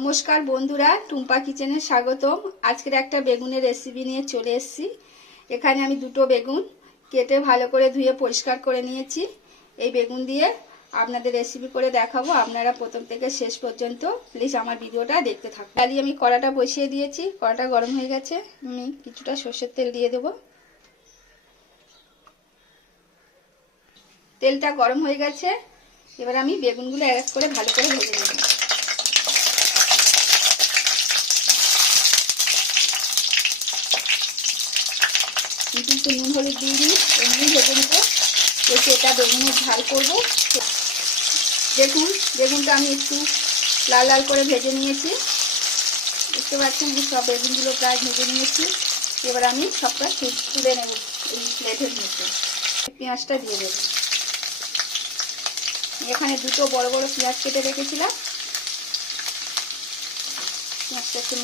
নমস্কার বন্ধুরা, টুম্পা কিচেনে স্বাগতম। আজকের একটা বেগুনের রেসিপি নিয়ে চলে এসেছি। এখানে আমি দুটো বেগুন কেটে ভালো করে ধুয়ে পরিষ্কার করে নিয়েছি। এই বেগুন দিয়ে আপনাদের রেসিপি করে দেখাবো। আপনারা প্রথম থেকে শেষ পর্যন্ত প্লিজ আমার ভিডিওটা দেখতে থাকুন। তাহলে আমি কড়াটা বসিয়ে দিয়েছি, কড়াটা গরম হয়ে গেছে। আমি কিছুটা সর্ষের তেল দিয়ে দেবো। তেলটা গরম হয়ে গেছে, এবার আমি বেগুনগুলো এক এক করে ভালো করে ভেজে নেব। কিন্তু নুন হলুদ দিয়ে দিই, এমনি ভেজে নেব। এসে এটা বেগুনের ঝাল করবো। দেখুন বেগুনটা আমি একটু লাল লাল করে ভেজে নিয়েছি। দেখতে পাচ্ছেন যে সব বেগুনগুলো প্রায় ভেজে নিয়েছি। এবার আমি সবটা তুলে নেব এই প্লেটের মধ্যে। পেঁয়াজটা দিয়ে দেব। এখানে দুটো বড় বড় পেঁয়াজ কেটে রেখেছিলাম। পেঁয়াজটা একটু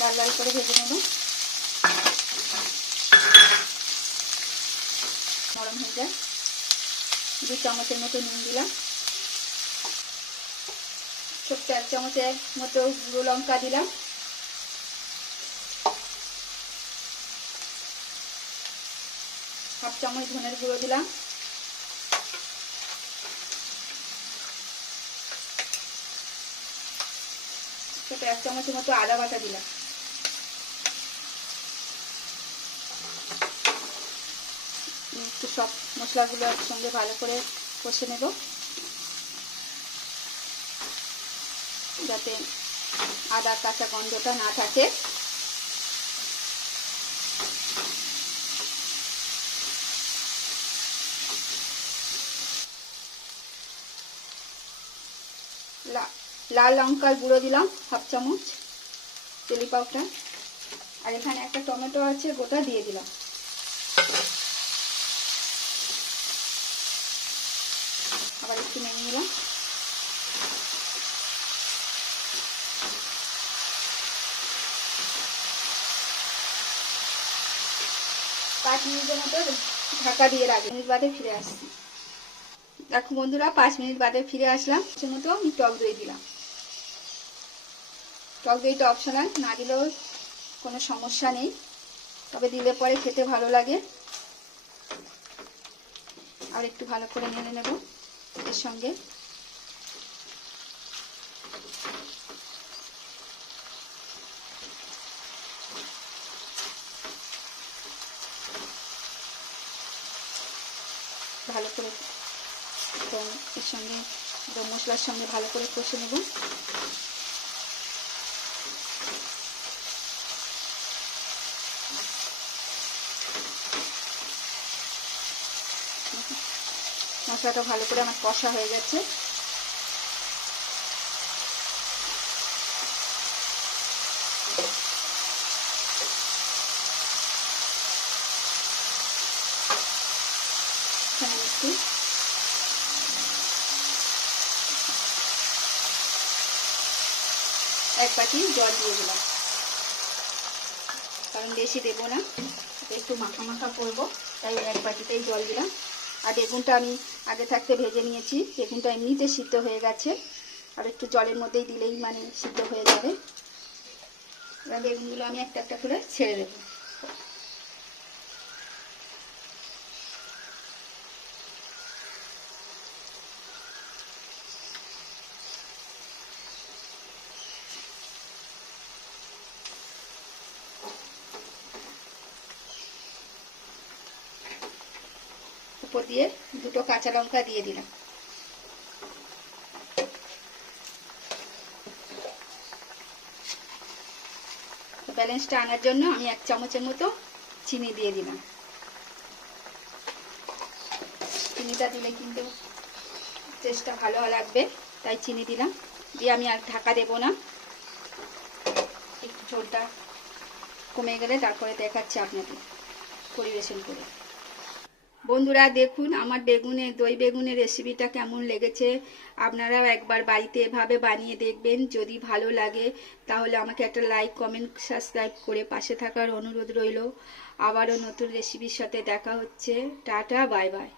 লাল লাল করে ভেজে নেব। নরম হয়ে যায়। 2 চামচের মতো নুন দিলাম। ছোট্ট 1 চামচের মতো গুঁড়ো লঙ্কা দিলাম। হাফ চামচ ধনের গুঁড়ো দিলাম। ছোট 1 চামচের মতো আদা বাটা দিলাম। একটু সব মশলাগুলো একসঙ্গে ভালো করে কষে নেব, যাতে আদা কাঁচা গন্ধটা না থাকে। লাল লঙ্কার গুঁড়ো দিলাম হাফ চামচ, চিলি পাউডার। আর এখানে একটা টমেটো আছে, গোটা দিয়ে দিলাম। আবার একটু নেড়ে নিলাম। পাঁচ মিনিটের মতো ঢাকা দিয়ে রাখি। মিনিট বাদে ফিরে আসছি। দেখো বন্ধুরা, 5 মিনিট বাদে ফিরে আসলাম। সে মতো আমি টক দই দিলাম। টক দইটা অপশনাল, না দিলেও কোনো সমস্যা নেই, তবে দিলে পরে খেতে ভালো লাগে। আর একটু ভালো করে নেড়ে নেব এর সঙ্গে। ভালো করে এর সঙ্গে মশলার সঙ্গে ভালো করে কষে নেব। মশলাটা ভালো করে আমার কষা হয়ে গেছে। এক বাটি জল দিয়ে দিলাম, কারণ বেশি দেবো না, একটু মাখা মাখা করবো, তাই এক বাটিতেই জল দিলাম। আর বেগুনটা আমি আগে থাকতে ভেজে নিয়েছি। বেগুনটা এমনিতে সিদ্ধ হয়ে গেছে, আর একটু জলের মধ্যেই দিলেই মানে সিদ্ধ হয়ে যাবে। এবার বেগুনগুলো আমি একটা একটা করে ছেড়ে দেবো। উপর দিয়ে দুটো কাঁচা লঙ্কা দিয়ে দিলাম। ব্যালেন্সটা আনার জন্য আমি 1 চামচের মতো চিনি দিয়ে দিলাম। চিনিটা দিলে কিন্তু টেস্টটা ভালো লাগবে, তাই চিনি দিলাম। দিয়ে আমি আর ঢাকা দেবো না। একটু ঝোলটা কমে গেলে তারপরে দেখাচ্ছি আপনাদের পরিবেশন করে। বন্ধুরা দেখুন আমার দই বেগুনের রেসিপিটা কেমন লেগেছে। আপনারাও একবার বাড়িতে এভাবে বানিয়ে দেখবেন। যদি ভালো লাগে তাহলে আমাকে একটা লাইক, কমেন্ট, সাবস্ক্রাইব করে পাশে থাকার অনুরোধ রইল। আবারও নতুন রেসিপির সাথে দেখা হচ্ছে। Tata, bye bye.